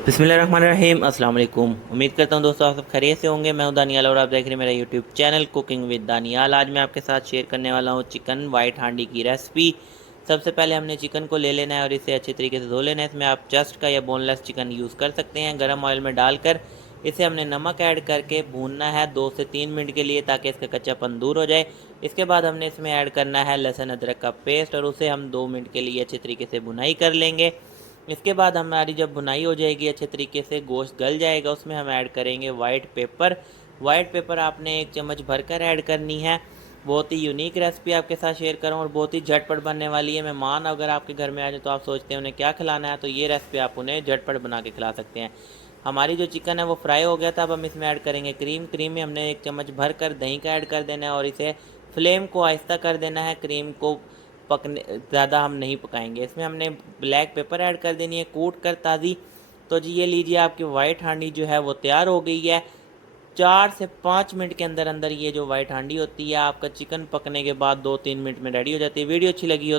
बिस्मिल्लाहिर्रहमानिर्रहीम अस्सलाम वालेकुम। उम्मीद करता हूँ दोस्तों आप सब खैरियत से होंगे। मैं हूँ दानियाल और आप देख रहे हैं मेरा YouTube channel cooking with Daniyal. आज मैं आपके साथ शेयर करने वाला हूँ चिकन वाइट हांडी की रेसिपी। सबसे पहले हमने चिकन को ले लेना है और इसे अच्छे तरीके से धो लेना है। इसमें आप चस्ट का या बोनलेस चिकन यूज़ कर सकते हैं। गर्म ऑयल में डालकर इसे हमने नमक ऐड करके भूनना है 2 से 3 मिनट के लिए, ताकि इसका कच्चापन दूर हो जाए। इसके बाद हमने इसमें ऐड करना है लहसुन अदरक का पेस्ट और उसे हम 2 मिनट के लिए अच्छे तरीके से भुनाई कर लेंगे। इसके बाद हमारी जब भुनाई हो जाएगी, अच्छे तरीके से गोश्त गल जाएगा, उसमें हम ऐड करेंगे वाइट पेपर। वाइट पेपर आपने 1 चम्मच भरकर ऐड करनी है। बहुत ही यूनिक रेसिपी आपके साथ शेयर करूँ और बहुत ही झटपट बनने वाली है। मेहमान अगर आपके घर में आ जाए तो आप सोचते हैं उन्हें क्या खिलाना है, तो ये रेसिपी आप उन्हें झटपट बना के खिला सकते हैं। हमारी जो चिकन है वो फ्राई हो गया था। अब हम इसमें ऐड करेंगे क्रीम। क्रीम में हमने 1 चम्मच भर कर दही का ऐड कर देना है और इसे फ्लेम को आहिस्ता कर देना है। क्रीम को पकने ज़्यादा हम नहीं पकाएंगे। इसमें हमने ब्लैक पेपर ऐड कर देनी है कूट कर ताज़ी। तो जी ये लीजिए, आपकी वाइट हांडी जो है वो तैयार हो गई है। 4 से 5 मिनट के अंदर अंदर ये जो वाइट हांडी होती है आपका चिकन पकने के बाद 2-3 मिनट में रेडी हो जाती है। वीडियो अच्छी लगी हो तो